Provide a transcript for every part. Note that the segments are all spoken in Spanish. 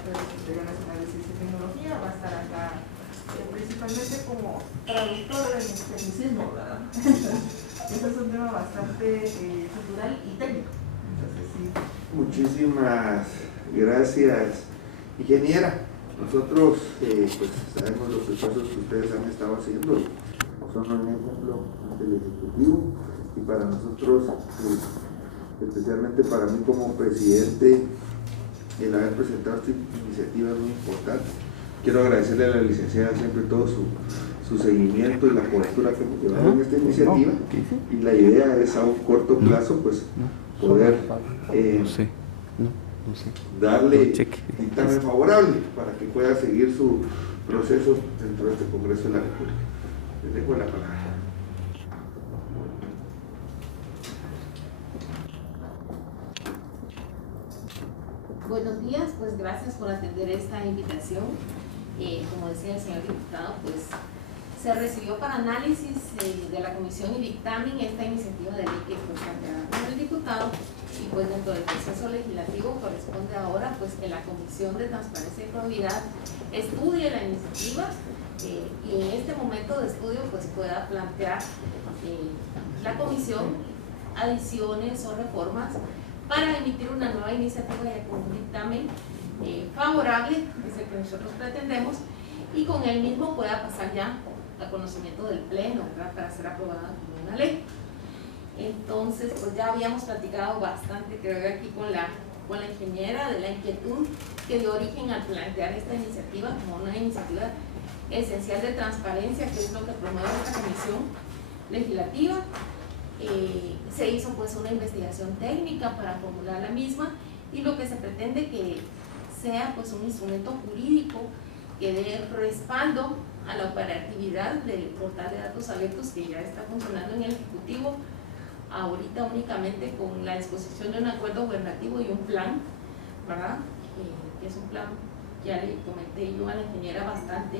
parte del Instituto Nacional de Ciencia y Tecnología, va a estar acá principalmente como traductor de mis tecnicismos, ¿verdad? Ese es un tema bastante cultural y técnico. Entonces, sí. Muchísimas gracias, ingeniera. Nosotros pues sabemos los esfuerzos que ustedes han estado haciendo, son un ejemplo ante el Ejecutivo, y para nosotros, especialmente para mí como presidente, el haber presentado esta iniciativa es muy importante. Quiero agradecerle a la licenciada siempre todo su seguimiento y la cobertura que hemos llevado en esta iniciativa, y la idea es a un corto plazo pues poder darle dictamen favorable para que pueda seguir su proceso dentro de este Congreso de la República. Les dejo la palabra. Buenos días, pues gracias por atender esta invitación. Como decía el señor diputado, pues se recibió para análisis de la comisión y dictamen esta iniciativa de ley que fue planteada por el diputado, y pues dentro del proceso legislativo corresponde ahora pues que la Comisión de Transparencia y Probidad estudie la iniciativa y en este momento de estudio pues pueda plantear la comisión adiciones o reformas para emitir una nueva iniciativa ya con un dictamen favorable, que es el que nosotros pretendemos, y con el mismo pueda pasar ya a conocimiento del Pleno, ¿verdad?, para ser aprobada como una ley. Entonces, pues ya habíamos platicado bastante, creo que aquí con la ingeniera, de la inquietud que dio origen al plantear esta iniciativa como una iniciativa esencial de transparencia, que es lo que promueve esta comisión legislativa. Se hizo pues una investigación técnica para formular la misma, y lo que se pretende que sea pues un instrumento jurídico que dé respaldo a la operatividad del portal de datos abiertos que ya está funcionando en el Ejecutivo ahorita únicamente con la disposición de un acuerdo gubernativo y un plan, ¿verdad? Que es un plan, ya le comenté yo a la ingeniera, bastante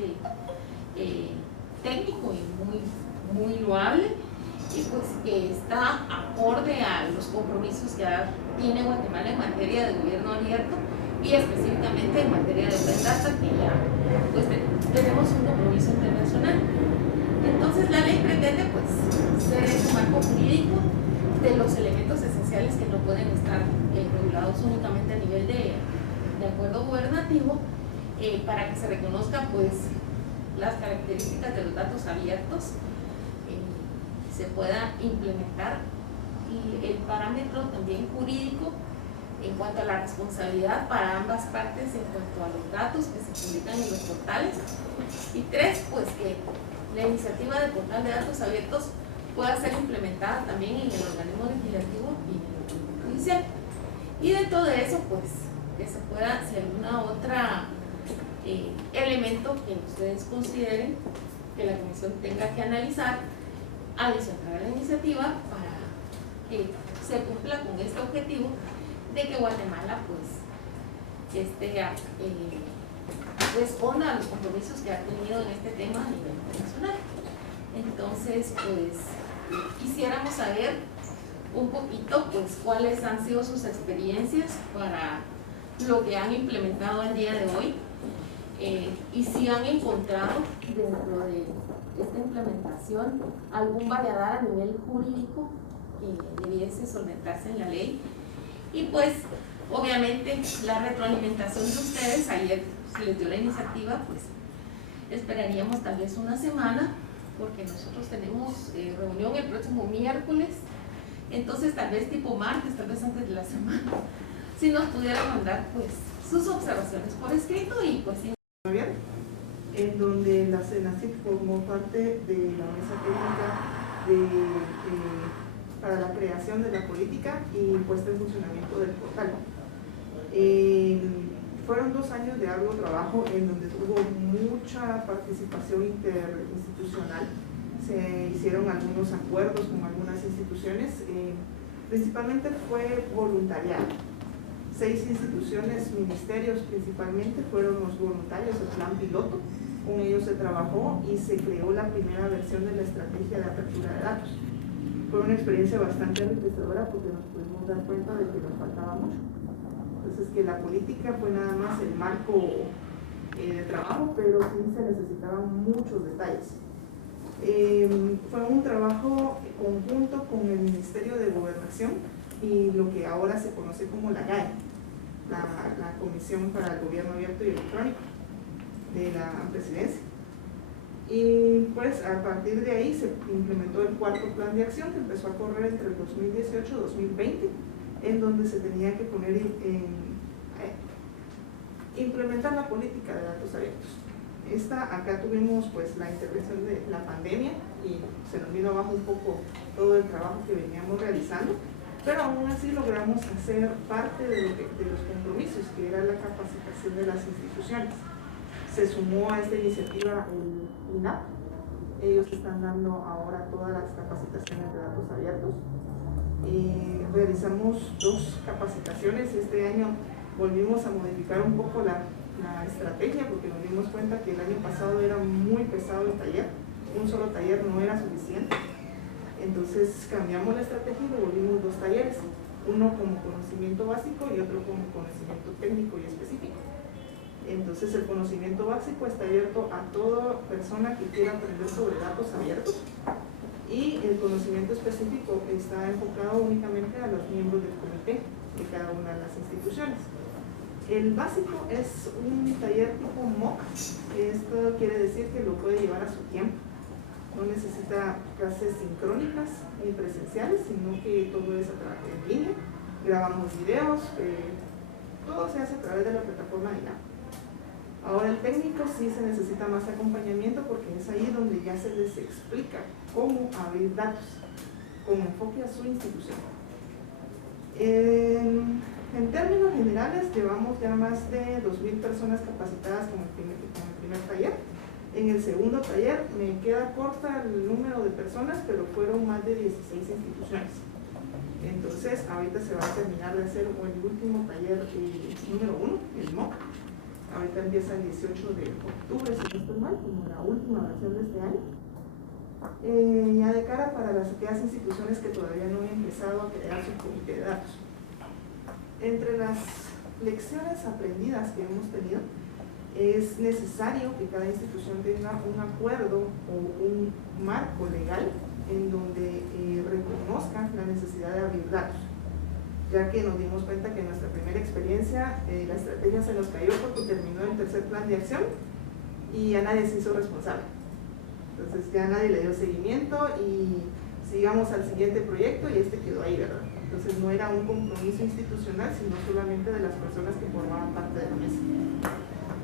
técnico y muy loable, y pues que está acorde a los compromisos que tiene Guatemala en materia de gobierno abierto y específicamente en materia de Open Data, que ya pues tenemos un compromiso internacional. Entonces la ley pretende pues ser ese marco jurídico de los elementos esenciales que no pueden estar regulados únicamente a nivel de acuerdo gubernativo, para que se reconozca pues las características de los datos abiertos, se pueda implementar, y el parámetro también jurídico en cuanto a la responsabilidad para ambas partes en cuanto a los datos que se publican en los portales. Y tres, pues que la iniciativa del portal de datos abiertos pueda ser implementada también en el organismo legislativo y en el organismo judicial. Y dentro de eso, pues que se pueda, si alguna otra elemento que ustedes consideren que la comisión tenga que analizar, adicionar a la iniciativa para que se cumpla con este objetivo de que Guatemala pues responda a los compromisos que ha tenido en este tema a nivel internacional. Entonces, pues quisiéramos saber un poquito pues cuáles han sido sus experiencias para lo que han implementado el día de hoy, y si han encontrado dentro de esta implementación algún variedad a nivel jurídico que debiese solventarse en la ley. Y pues obviamente la retroalimentación de ustedes, ayer se les dio la iniciativa, pues esperaríamos tal vez una semana, porque nosotros tenemos reunión el próximo miércoles, entonces tal vez tipo martes, tal vez antes de la semana, si nos pudieran mandar pues sus observaciones por escrito. Y pues sí, en donde la CENACIT formó parte de la mesa técnica para la creación de la política y puesta en funcionamiento del portal. Fueron 2 años de arduo trabajo en donde tuvo mucha participación interinstitucional. Se hicieron algunos acuerdos con algunas instituciones, principalmente fue voluntariado. 6 instituciones, ministerios principalmente, fueron los voluntarios, el plan piloto. Con ellos se trabajó y se creó la primera versión de la estrategia de apertura de datos. Fue una experiencia bastante enriquecedora porque nos pudimos dar cuenta de que nos faltaba mucho. Entonces, que la política fue nada más el marco de trabajo, pero sí se necesitaban muchos detalles. Fue un trabajo conjunto con el Ministerio de Gobernación y lo que ahora se conoce como la GAE, la Comisión para el Gobierno Abierto y Electrónico de la Presidencia. Y pues a partir de ahí se implementó el cuarto plan de acción que empezó a correr entre el 2018 y 2020, en donde se tenía que poner implementar la política de datos abiertos. Acá tuvimos pues la intervención de la pandemia y se nos vino abajo un poco todo el trabajo que veníamos realizando, pero aún así logramos hacer parte de los compromisos, que era la capacitación de las instituciones. Se sumó a esta iniciativa el INAP. Ellos están dando ahora todas las capacitaciones de datos abiertos. Realizamos 2 capacitaciones. Este año volvimos a modificar un poco la estrategia, porque nos dimos cuenta que el año pasado era muy pesado el taller. Un solo taller no era suficiente. Entonces cambiamos la estrategia y volvimos 2 talleres. Uno como conocimiento básico y otro como conocimiento técnico y específico. Entonces el conocimiento básico está abierto a toda persona que quiera aprender sobre datos abiertos, y el conocimiento específico está enfocado únicamente a los miembros del comité de cada una de las instituciones. El básico es un taller tipo MOOC. Esto quiere decir que lo puede llevar a su tiempo. No necesita clases sincrónicas ni presenciales, sino que todo es en línea. Grabamos videos, todo se hace a través de la plataforma de INAP. Ahora el técnico sí se necesita más acompañamiento, porque es ahí donde ya se les explica cómo abrir datos con enfoque a su institución. En términos generales, llevamos ya más de 2.000 personas capacitadas con el primer taller. En el segundo taller me queda corta el número de personas, pero fueron más de 16 instituciones. Entonces ahorita se va a terminar de hacer el último taller número 1, el MOOC. Ahorita empieza el 18 de octubre, si no estoy mal, como la última versión de este año. Ya de cara para aquellas instituciones que todavía no han empezado a crear su comité de datos. Entre las lecciones aprendidas que hemos tenido, es necesario que cada institución tenga un acuerdo o un marco legal en donde reconozca la necesidad de abrir datos, ya que nos dimos cuenta que en nuestra primera experiencia la estrategia se nos cayó porque terminó el tercer plan de acción y ya nadie se hizo responsable. Entonces ya nadie le dio seguimiento y sigamos al siguiente proyecto y este quedó ahí, ¿verdad? Entonces no era un compromiso institucional, sino solamente de las personas que formaban parte de la mesa.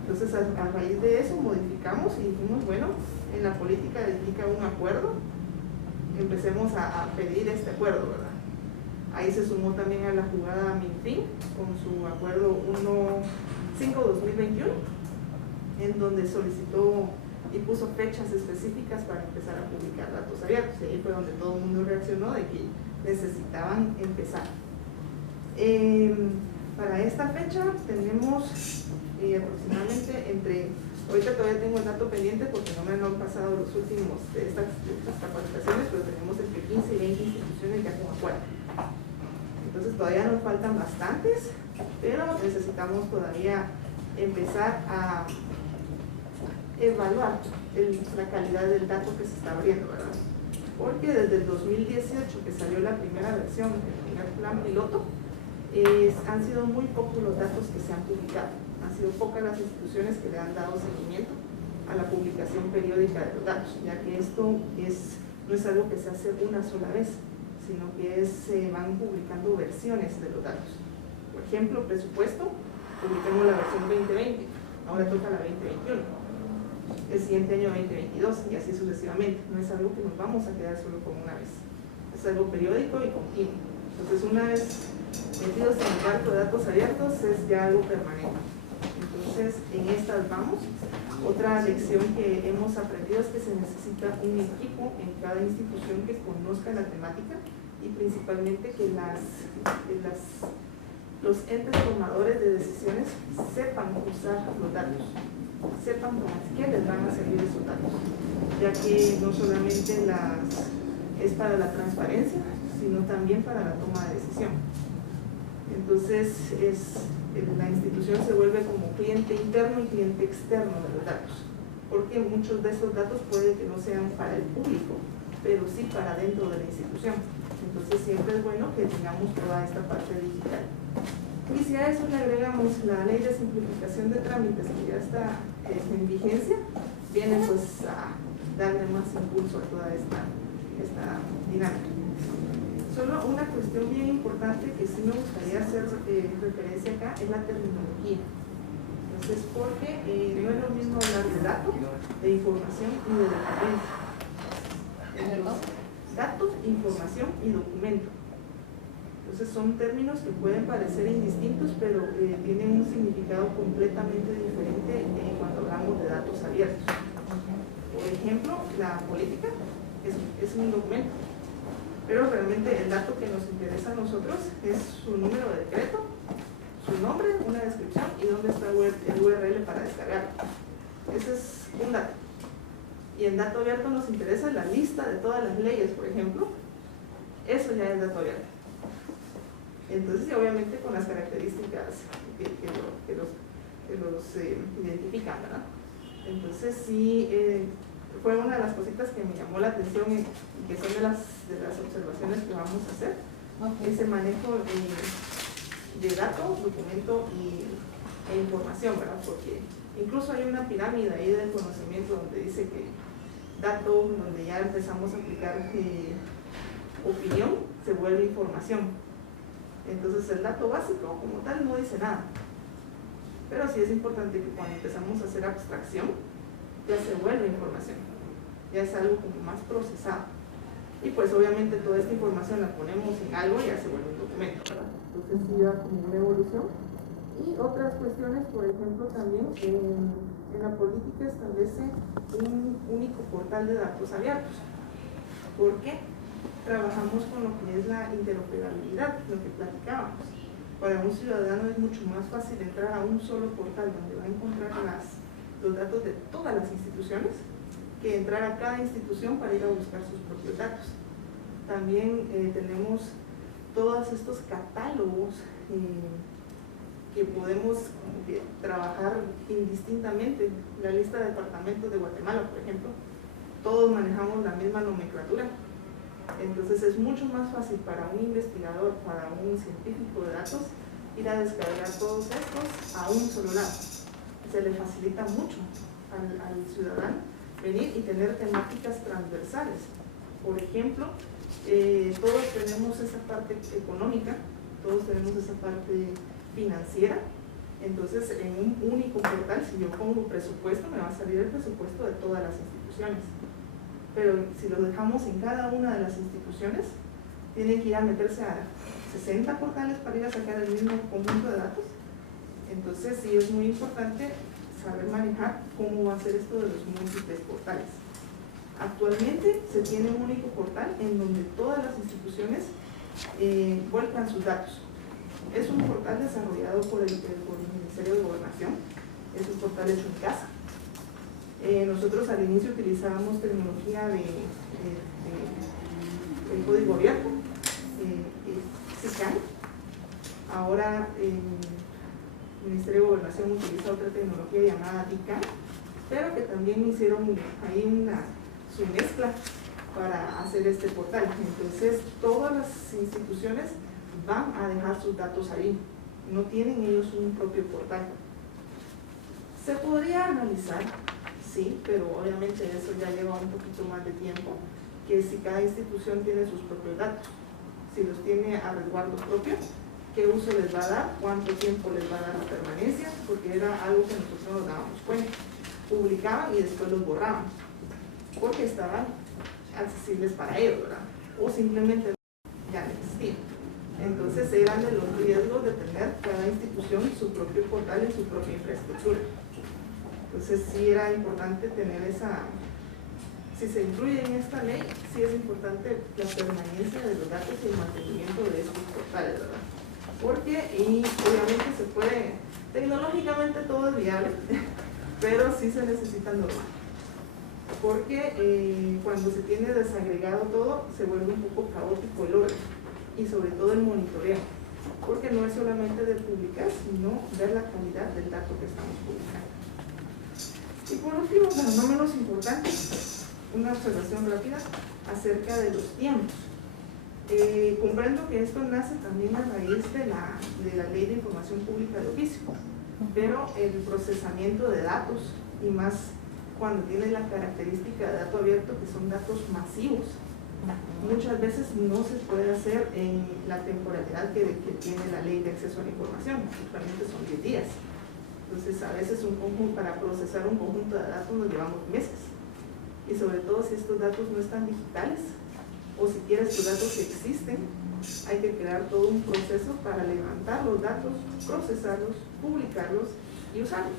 Entonces a raíz de eso modificamos y dijimos, bueno, en la política dedica un acuerdo, empecemos a pedir este acuerdo, ¿verdad? Ahí se sumó también a la jugada MINFIN con su acuerdo 1-5-2021, en donde solicitó y puso fechas específicas para empezar a publicar datos abiertos. Y ahí fue donde todo el mundo reaccionó de que necesitaban empezar. Para esta fecha tenemos aproximadamente ahorita todavía tengo el dato pendiente porque no me han pasado los últimos de estas capacitaciones, pero tenemos entre 15 y 20 instituciones ya con acuerdo. Entonces todavía nos faltan bastantes, pero necesitamos todavía empezar a evaluar la calidad del dato que se está abriendo, ¿verdad? Porque desde el 2018 que salió la primera versión, el primer plan piloto, han sido muy pocos los datos que se han publicado. Han sido pocas las instituciones que le han dado seguimiento a la publicación periódica de los datos, ya que esto no es algo que se hace una sola vez, sino que se van publicando versiones de los datos. Por ejemplo, presupuesto, publicamos la versión 2020, ahora toca la 2021, el siguiente año 2022 y así sucesivamente. No es algo que nos vamos a quedar solo con una vez, es algo periódico y continuo. Entonces una vez metidos en el barco de datos abiertos es ya algo permanente. Entonces en estas vamos. Otra lección que hemos aprendido es que se necesita un equipo en cada institución que conozca la temática y principalmente que los entes tomadores de decisiones sepan usar los datos, sepan para qué les van a servir esos datos, ya que no solamente es para la transparencia, sino también para la toma de decisión. Entonces la institución se vuelve como cliente interno y cliente externo de los datos, porque muchos de esos datos puede que no sean para el público, pero sí para dentro de la institución. Entonces siempre es bueno que tengamos toda esta parte digital. Y si a eso le agregamos la ley de simplificación de trámites que ya está en vigencia, viene pues a darle más impulso a toda esta dinámica. Solo una cuestión bien importante que sí me gustaría hacer referencia acá es la terminología. Entonces, porque no es lo mismo hablar de datos, de información y de documento. Datos, información y documento. Entonces son términos que pueden parecer indistintos, pero tienen un significado completamente diferente cuando hablamos de datos abiertos. Por ejemplo, la política es un documento, pero realmente el dato que nos interesa a nosotros es su número de decreto, su nombre, una descripción y dónde está el URL para descargarlo. Ese es un dato. Y en dato abierto nos interesa la lista de todas las leyes, por ejemplo. Eso ya es dato abierto. Entonces, obviamente con las características que los identifican, ¿verdad? Entonces, sí, fue una de las cositas que me llamó la atención y que son de las observaciones que vamos a hacer. Okay. Ese manejo de datos, documento e información, ¿verdad? Porque incluso hay una pirámide ahí del conocimiento donde dice que dato, donde ya empezamos a aplicar opinión, se vuelve información. Entonces el dato básico como tal no dice nada, pero sí es importante que cuando empezamos a hacer abstracción ya se vuelve información, ya es algo como más procesado, y pues obviamente toda esta información la ponemos en algo y ya se vuelve un documento, ¿verdad? Entonces sí va como una evolución. Y otras cuestiones, por ejemplo, también en la política establece un único portal de datos abiertos. ¿Por qué? Trabajamos con lo que es la interoperabilidad, lo que platicábamos. Para un ciudadano es mucho más fácil entrar a un solo portal donde va a encontrar los datos de todas las instituciones que entrar a cada institución para ir a buscar sus propios datos. También tenemos todos estos catálogos que podemos trabajar indistintamente. La lista de departamentos de Guatemala, por ejemplo, todos manejamos la misma nomenclatura. Entonces es mucho más fácil para un investigador, para un científico de datos, ir a descargar todos estos a un solo lado. Se le facilita mucho al ciudadano venir y tener temáticas transversales. Por ejemplo, todos tenemos esa parte económica, todos tenemos esa parte financiera. Entonces, en un único portal, si yo pongo presupuesto, me va a salir el presupuesto de todas las instituciones. Pero si lo dejamos en cada una de las instituciones, tienen que ir a meterse a 60 portales para ir a sacar el mismo conjunto de datos. Entonces, sí es muy importante saber manejar cómo va a ser esto de los múltiples portales. Actualmente se tiene un único portal en donde todas las instituciones vuelcan sus datos. Es un portal desarrollado por el Ministerio de Gobernación, es un portal hecho en casa. Nosotros al inicio utilizábamos tecnología de código abierto, SICAN. Ahora el Ministerio de Gobernación utiliza otra tecnología llamada DICAN, pero que también hicieron ahí su mezcla para hacer este portal. Entonces todas las instituciones van a dejar sus datos ahí, no tienen ellos un propio portal. Se podría analizar, sí, pero obviamente eso ya lleva un poquito más de tiempo, que si cada institución tiene sus propios datos, si los tiene a resguardo propio, qué uso les va a dar, cuánto tiempo les va a dar la permanencia, porque era algo que nosotros nos dábamos cuenta. Publicaban y después los borraban, porque estaban accesibles para ellos, ¿verdad? O simplemente ya no existían. Entonces eran de los riesgos de tener cada institución su propio portal y su propia infraestructura. Entonces sí era importante tener esa, si se incluye en esta ley, sí es importante la permanencia de los datos y el mantenimiento de estos portales, ¿verdad? Porque, y obviamente se puede, tecnológicamente todo es viable, pero sí se necesitan normas. Porque cuando se tiene desagregado todo, se vuelve un poco caótico el orden y sobre todo el monitoreo. porque no es solamente de publicar, sino ver la calidad del dato que estamos publicando. Y por último, pero no menos importante, una observación rápida acerca de los tiempos. Comprendo que esto nace también a raíz de la Ley de Información Pública de Oficio, pero el procesamiento de datos, y más cuando tiene la característica de dato abierto, que son datos masivos, muchas veces no se puede hacer en la temporalidad que tiene la Ley de Acceso a la Información, usualmente son 10 días. Entonces, a veces para procesar un conjunto de datos nos llevamos meses, y sobre todo si estos datos no están digitales, o siquiera estos datos existen, hay que crear todo un proceso para levantar los datos, procesarlos, publicarlos y usarlos.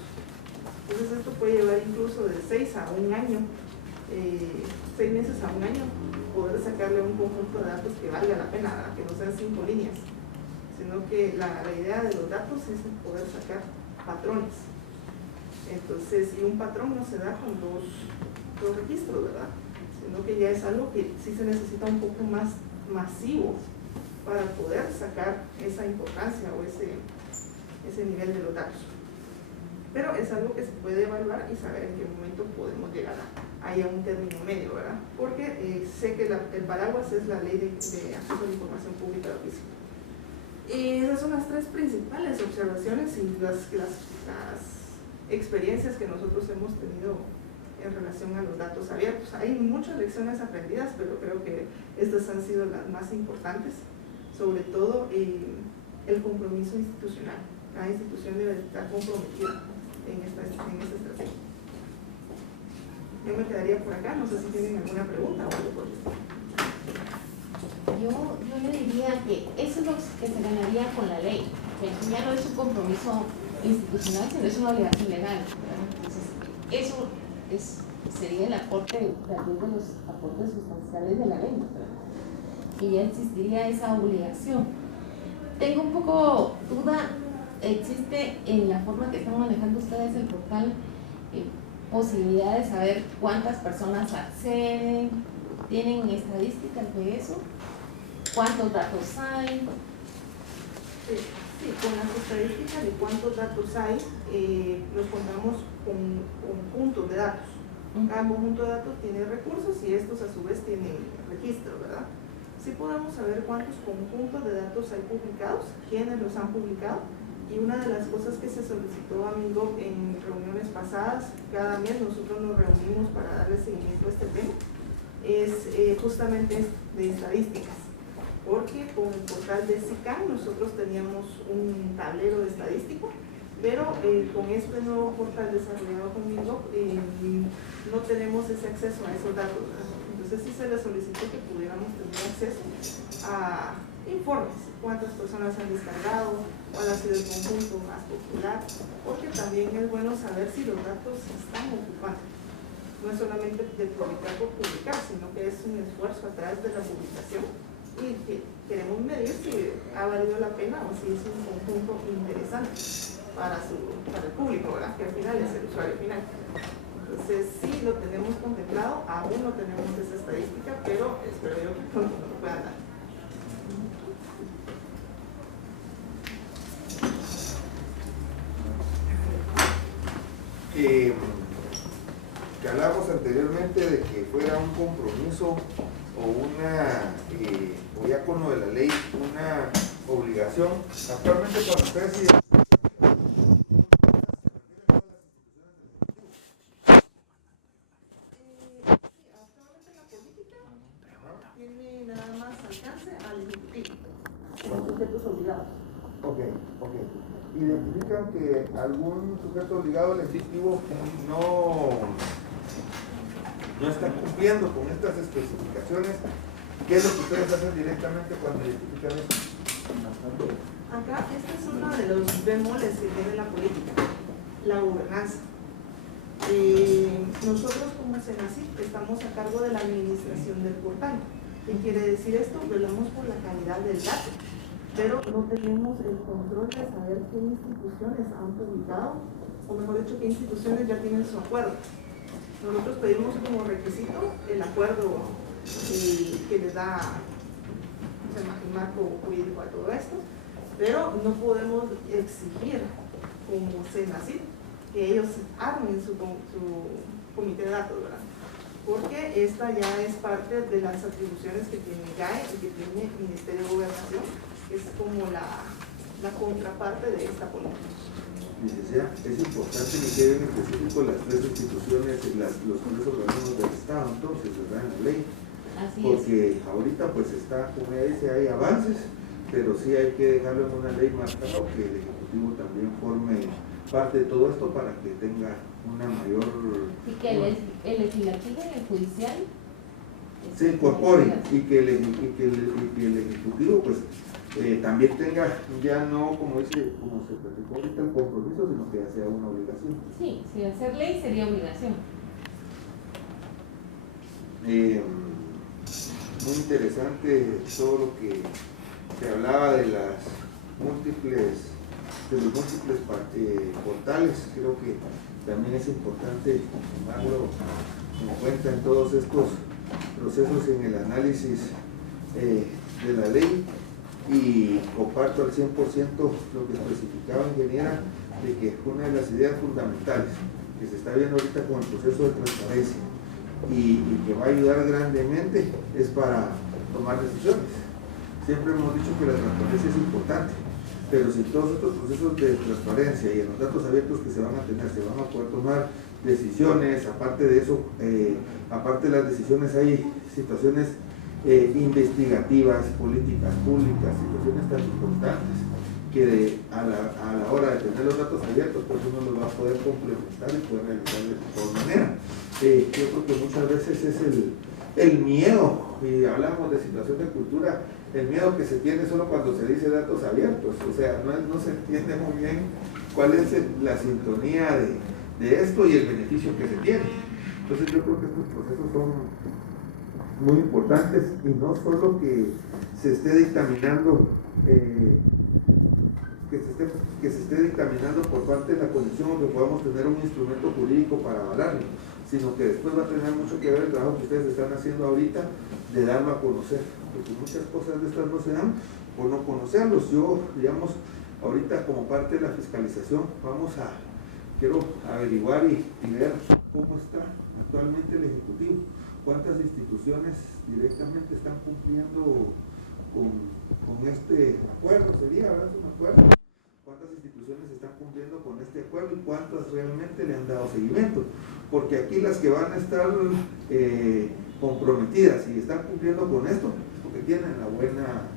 Entonces esto puede llevar incluso de 6 a 1 año, 6 meses a 1 año, poder sacarle un conjunto de datos que valga la pena, ¿verdad? Que no sean 5 líneas, sino que la idea de los datos es poder sacar patrones. Entonces, y un patrón no se da con dos registros, ¿verdad? Sino que ya es algo que sí se necesita un poco más masivo para poder sacar esa importancia o ese nivel de los datos. Pero es algo que se puede evaluar y saber en qué momento podemos llegar a un término medio, ¿verdad? Porque sé que el paraguas es la Ley de Acceso a la Información Pública de Oficio. Y esas son las 3 principales observaciones y las experiencias que nosotros hemos tenido en relación a los datos abiertos. Hay muchas lecciones aprendidas, pero creo que estas han sido las más importantes, sobre todo el compromiso institucional. Cada institución debe estar comprometida en esta estrategia. Yo me quedaría por acá, no sé si tienen alguna pregunta o algo por el estilo. Yo le diría que eso es lo que se ganaría con la ley, que ya no es un compromiso institucional, sino es una obligación legal, ¿verdad? Entonces, eso sería el aporte, tal vez, de los aportes sustanciales de la ley, ¿verdad? Y ya existiría esa obligación. Tengo un poco duda, ¿existe en la forma que están manejando ustedes el portal posibilidad de saber cuántas personas acceden? ¿Tienen estadísticas de eso? ¿Cuántos datos hay? Sí, con las estadísticas de cuántos datos hay, nos contamos con puntos de datos. Cada conjunto de datos tiene recursos y estos a su vez tienen registro, ¿verdad? Sí podemos saber cuántos conjuntos de datos hay publicados, quiénes los han publicado, y una de las cosas que se solicitó a MINGOV en reuniones pasadas, cada mes nosotros nos reunimos para darle seguimiento a este tema, es justamente de estadísticas, porque con el portal de SICAN nosotros teníamos un tablero estadístico, pero con este nuevo portal desarrollado con MINGOV no tenemos ese acceso a esos datos, ¿verdad? Entonces sí se le solicitó que pudiéramos tener acceso a informes, cuántas personas han descargado, cuál ha sido el conjunto más popular, porque también es bueno saber si los datos se están ocupando. No es solamente de publicar por publicar, sino que es un esfuerzo a través de la publicación y que queremos medir si ha valido la pena o si es un conjunto interesante para el público, ¿verdad? Que al final es el usuario final. Entonces sí lo tenemos contemplado, aún no tenemos esa estadística, pero espero yo que pronto nos lo puedan dar. Que hablamos anteriormente de que fuera un compromiso o ya con lo de la ley, una obligación. Actualmente cuando ustedes tiene nada más alcance al ejecutivo, los sujetos obligados. Ok. Identifican que algún sujeto obligado al ejecutivo no está cumpliendo con estas especificaciones. ¿Qué es lo que ustedes hacen directamente cuando identifican esto? Acá, este es uno de los bemoles que tiene la política, la gobernanza. Nosotros como CENACYT estamos a cargo de la administración del portal. ¿Qué quiere decir esto? Velamos por la calidad del dato, pero no tenemos el control de saber qué instituciones han publicado, o mejor dicho, qué instituciones ya tienen su acuerdo. Nosotros pedimos como requisito el acuerdo que les da el marco jurídico a todo esto, pero no podemos exigir como Senacid que ellos armen su comité de datos, ¿verdad? Porque esta ya es parte de las atribuciones que tiene GAE y que tiene el Ministerio de Gobernación, que es como la contraparte de esta política. Licenciada, es importante que queden en específico las tres instituciones, los tres organismos del Estado, entonces, ¿verdad? En la ley. Así porque ahorita pues está, como ella dice, hay avances, pero sí hay que dejarlo en una ley marcada, que el Ejecutivo también forme parte de todo esto para que tenga una mayor... Y que el legislativo y el judicial se incorporen y que el Ejecutivo pues también tenga, ya no como dice, como se platicó ahorita, el compromiso, sino que ya sea una obligación. Sí, si hacer ley sería obligación. Muy interesante todo lo que se hablaba de los múltiples portales. Creo que también es importante tomarlo en cuenta en todos estos procesos en el análisis de la ley, y comparto al 100% lo que especificaba ingeniera, de que una de las ideas fundamentales que se está viendo ahorita con el proceso de transparencia y que va a ayudar grandemente es para tomar decisiones. Siempre hemos dicho que la transparencia es importante, pero si todos estos procesos de transparencia y en los datos abiertos que se van a tener se van a poder tomar decisiones, aparte de eso, aparte de las decisiones hay situaciones investigativas, políticas públicas, situaciones tan importantes que a la hora de tener los datos abiertos, pues uno los va a poder complementar y poder realizar de todas maneras. Yo creo que muchas veces es el miedo, y hablamos de situación de cultura, el miedo que se tiene solo cuando se dice datos abiertos, o sea, no se entiende muy bien cuál es la sintonía de esto y el beneficio que se tiene. Entonces yo creo que estos procesos son muy importantes, y no solo que se esté dictaminando que se esté dictaminando por parte de la comisión, o que podamos tener un instrumento jurídico para avalarlo, sino que después va a tener mucho que ver el trabajo que ustedes están haciendo ahorita de darlo a conocer, porque muchas cosas de estas no se dan por no conocerlos. Yo, digamos, ahorita como parte de la fiscalización quiero averiguar y ver cómo está actualmente el Ejecutivo, cuántas instituciones directamente están cumpliendo con este acuerdo, sería, ¿verdad? Es un acuerdo. ¿Cuántas instituciones están cumpliendo con este acuerdo y cuántas realmente le han dado seguimiento? Porque aquí las que van a estar comprometidas y están cumpliendo con esto, porque tienen la buena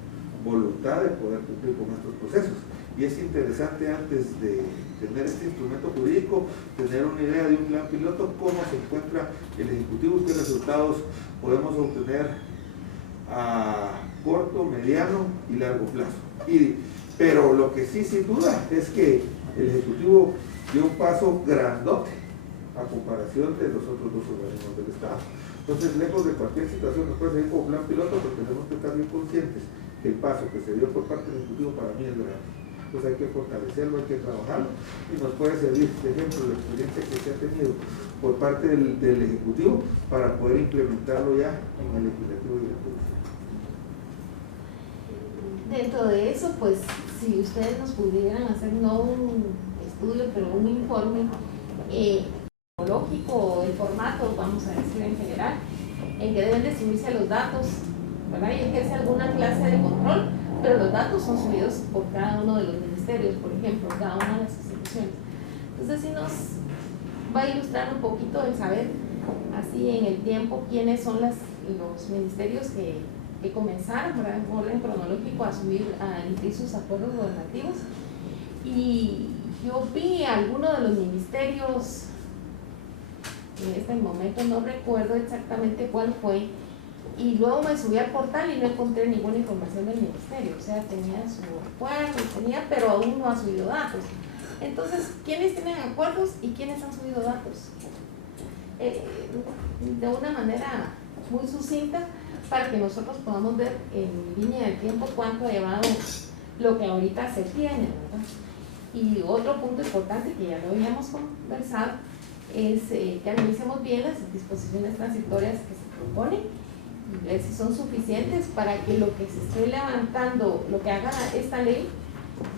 voluntad de poder cumplir con estos procesos. Y es interesante, antes de tener este instrumento jurídico, tener una idea de un plan piloto, cómo se encuentra el Ejecutivo, qué resultados podemos obtener a corto, mediano y largo plazo. Pero lo que sí, sin duda, es que el Ejecutivo dio un paso grandote a comparación de los otros dos organismos del Estado. Entonces, lejos de cualquier situación que puede seguir como plan piloto, pero tenemos que estar bien conscientes que el paso que se dio por parte del Ejecutivo para mí es grande. Entonces hay que fortalecerlo, hay que trabajarlo, y nos puede servir de ejemplo la experiencia que se ha tenido por parte del Ejecutivo para poder implementarlo ya en el Legislativo y el Judicial. Dentro de eso, pues, si ustedes nos pudieran hacer no un estudio, pero un informe cronológico o de formato, vamos a decir en general, en que deben de subirse los datos, ¿verdad? Y ejerce alguna clase de control, pero los datos son subidos por cada uno de los ministerios, por ejemplo, cada una de las instituciones. Entonces, sí nos va a ilustrar un poquito el saber, así en el tiempo, quiénes son los ministerios que comenzaron, ¿verdad?, en orden cronológico a emitir sus acuerdos gobernativos. Y yo vi algunos de los ministerios, en este momento no recuerdo exactamente cuál fue, y luego me subí al portal y no encontré ninguna información del ministerio, o sea, tenía su acuerdo, pero aún no ha subido datos. Entonces, ¿quiénes tienen acuerdos y quiénes han subido datos? De una manera muy sucinta, para que nosotros podamos ver en línea del tiempo cuánto ha llevado lo que ahorita se tiene, ¿verdad? Y otro punto importante que ya lo habíamos conversado es que analicemos bien las disposiciones transitorias que se proponen y ver si son suficientes para que lo que se esté levantando, lo que haga esta ley,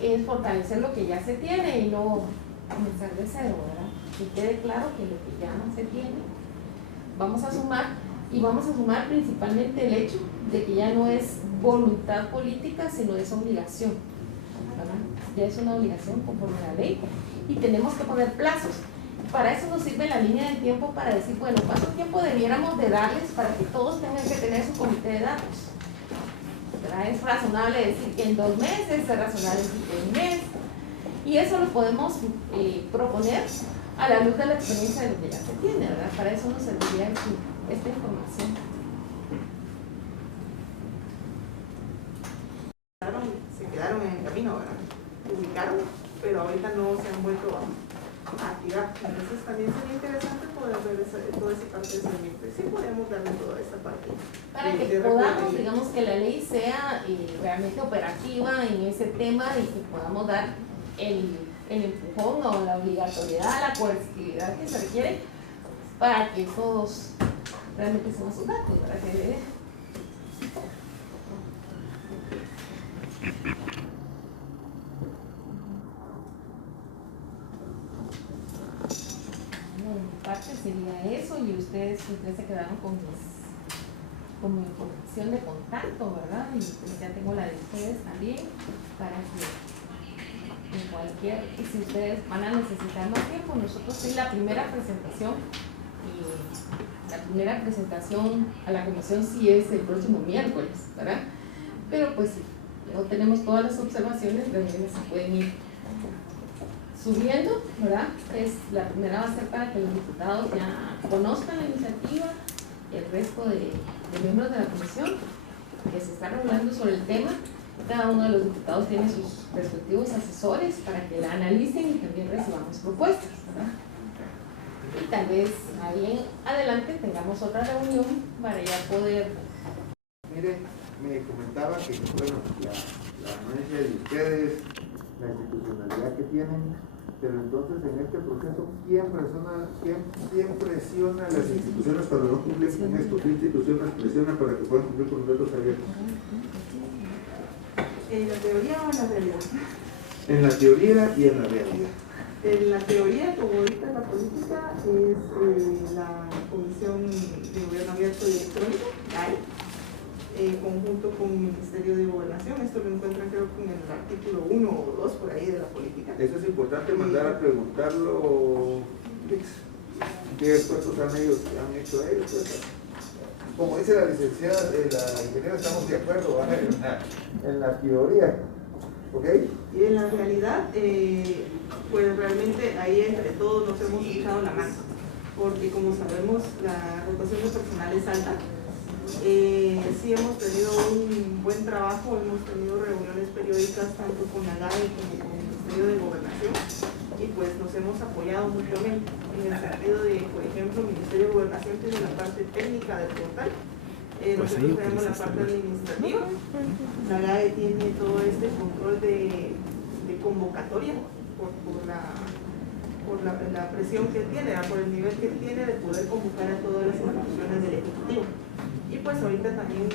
es fortalecer lo que ya se tiene y no comenzar de cero, ¿verdad? Que quede claro que lo que ya se tiene, vamos a sumar, y vamos a sumar principalmente el hecho de que ya no es voluntad política, sino es obligación, ¿verdad? Ya es una obligación conforme a la ley y tenemos que poner plazos. Para eso nos sirve la línea del tiempo para decir, bueno, ¿cuánto tiempo debiéramos de darles para que todos tengan que tener su comité de datos? ¿Verdad? Es razonable decir que en 2 meses, es razonable decir que en un mes, y eso lo podemos proponer a la luz de la experiencia de lo que ya se tiene, ¿verdad? Para eso nos serviría esta información. Se quedaron en el camino, ¿verdad? Publicaron, pero ahorita no se han vuelto a activar. Entonces también sería interesante poder ver toda esa parte de seguimiento. Sí podemos darle toda esta parte. Para que podamos, digamos, que la ley sea realmente operativa en ese tema y que podamos dar el empujón o la obligatoriedad, la coercitividad que se requiere para que todos realmente sean sus datos, para que parte sería eso, y ustedes se quedaron con mi información de contacto, ¿verdad? Y pues ya tengo la de ustedes también para que en cualquier, y si ustedes van a necesitar más tiempo, nosotros sí la primera presentación a la comisión sí es el próximo miércoles, ¿verdad? Pero pues sí, luego tenemos todas las observaciones, también se pueden ir subiendo, ¿verdad? La primera va a ser para que los diputados ya conozcan la iniciativa, el resto de miembros de la comisión que se está regulando sobre el tema. Cada uno de los diputados tiene sus respectivos asesores para que la analicen y también recibamos propuestas, ¿verdad? Y tal vez ahí en adelante tengamos otra reunión para ya poder... Mire, me comentaba que, bueno, la anuencia de ustedes, la institucionalidad que tienen, pero entonces en este proceso, ¿quién presiona a las instituciones para no cumplir con esto? ¿Qué institución las presiona para que puedan cumplir con los datos abiertos? ¿En la teoría o en la realidad? En la teoría y en la realidad. En la teoría, como ahorita en la política, es la Comisión de Gobierno Abierto y Electrónico, GAE, conjunto con el Ministerio de Gobernación. Esto lo encuentran creo que en el artículo 1 o 2 por ahí de la política. Eso es importante mandar a preguntarlo, ¿qué esfuerzos han hecho ellos? Pues, como dice la licenciada, la ingeniera, estamos de acuerdo, ¿vale? en la teoría, ¿ok? Y en la realidad, pues realmente ahí entre todos nos hemos echado la mano, porque como sabemos la rotación de personal es alta. Sí hemos tenido un buen trabajo, hemos tenido reuniones periódicas tanto con la GAE como con el Ministerio de Gobernación, y pues nos hemos apoyado mutuamente en el sentido de, por ejemplo, el Ministerio de Gobernación tiene la parte técnica del portal, nosotros tenemos la parte administrativa, la GAE tiene todo este control de convocatoria por la presión que tiene, por el nivel que tiene de poder convocar a todas las instituciones del Ejecutivo. Y pues ahorita también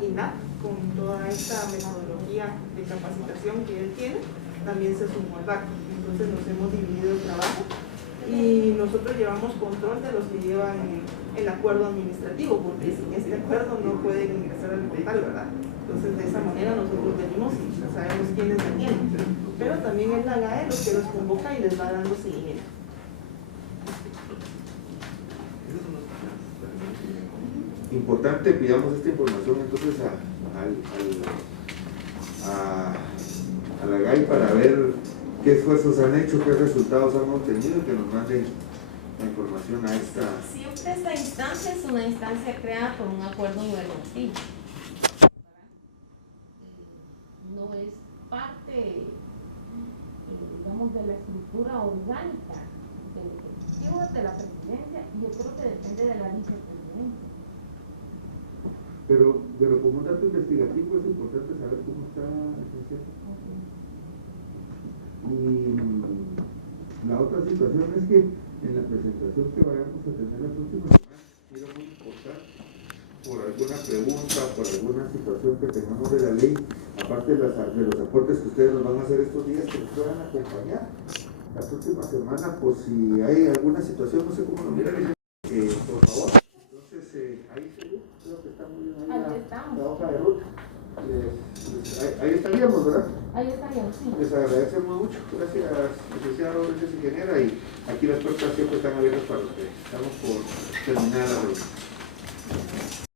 INAP, con toda esta metodología de capacitación que él tiene, también se sumó al barco. Entonces nos hemos dividido el trabajo y nosotros llevamos control de los que llevan el acuerdo administrativo, porque sin este acuerdo no pueden ingresar al portal, ¿verdad? Entonces de esa manera nosotros venimos y sabemos quiénes la tienen. Pero también es la GAE los que los convoca y les va dando seguimiento. Importante, pidamos esta información entonces a la GAI para ver qué esfuerzos han hecho, qué resultados han obtenido y que nos manden la información a esta. Siempre esta instancia es una instancia creada por un acuerdo gubernativo. No es parte, digamos, de la estructura orgánica del Ejecutivo, de la Presidencia, y yo creo que depende de la vicepresidencia. Pero como un dato investigativo es importante saber cómo está el proceso. Y la otra situación es que en la presentación que vayamos a tener la próxima semana, era muy importante, por alguna pregunta, por alguna situación que tengamos de la ley, aparte de los aportes que ustedes nos van a hacer estos días, que nos puedan acompañar la próxima semana por si hay alguna situación, no sé cómo lo miran, por favor. Entonces, ahí se ve, creo que está muy bien ahí la hoja de ruta. Ahí estaríamos, ¿verdad? Ahí estaríamos, sí. Les agradecemos mucho. Gracias, licenciado, gracias, ingeniera. Y aquí las puertas siempre están abiertas para los que estamos por terminar la reunión.